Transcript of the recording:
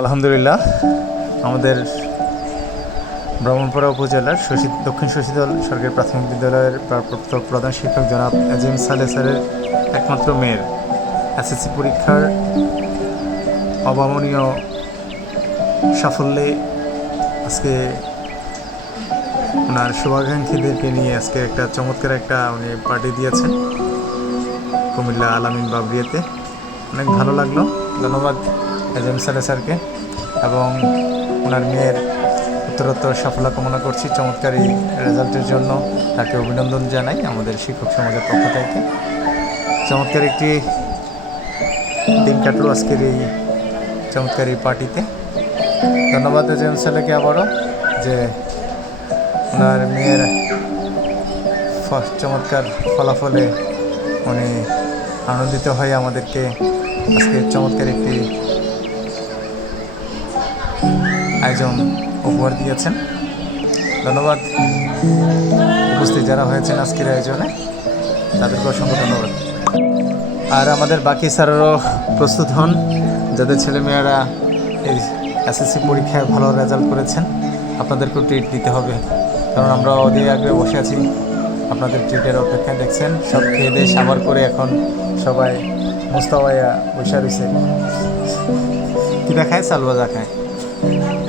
আলহামদুলিল্লাহ। আমাদের ব্রাহ্মণপাড়া উপজেলার শশী দক্ষিণ শশীদল সরকারি প্রাথমিক বিদ্যালয়ের ভারপ্রাপ্ত প্রধান শিক্ষক জনাব আজিম সালে স্যারের একমাত্র মেয়ের এসএসসি পরীক্ষার অভাবনীয় সাফল্যে আজকে ওনার শুভাকাঙ্ক্ষীদেরকে নিয়ে আজকে একটা চমৎকার একটা উনি পার্টি দিয়েছেন কুমিল্লা আলামিন বাবরিয়াতে। অনেক ভালো লাগল। ধন্যবাদ। এজেম সালে স্যারকে এবং ওনার মেয়ের উত্তরোত্তর সাফল্য কামনা করছি। চমৎকার রেজাল্টের জন্য তাকে অভিনন্দন জানাই আমাদের শিক্ষক সমাজের পক্ষ থেকে। চমৎকার একটি দিন কাটলো আজকের এই চমৎকার পার্টিতে। ধন্যবাদ এজেম সালেকে আবারও যে ওনার মেয়ের চমৎকার ফলাফলে উনি আনন্দিত হয়ে আমাদেরকে আজকে চমৎকার একটি আয়োজন উপহার দিয়েছেন। ধন্যবাদ। উপস্থিত যারা হয়েছেন আজকের আয়োজনে তাদেরকে অসংখ্য ধন্যবাদ। আর আমাদের বাকি স্যারেরও প্রস্তুত হন, যাদের ছেলেমেয়েরা এই এসএসসি পরীক্ষায় ভালো রেজাল্ট করেছেন, আপনাদেরকেও ট্রিট দিতে হবে। কারণ আমরা অধীর আগে বসে আছি, আপনাদের ট্রিটের অপেক্ষায় দেখছেন। সব খেয়ে দিয়ে সাবার করে এখন সবাই মুস্তাওয়াইয়া বসে রয়েছে। কী দেখায়? চাল ভাজা খায়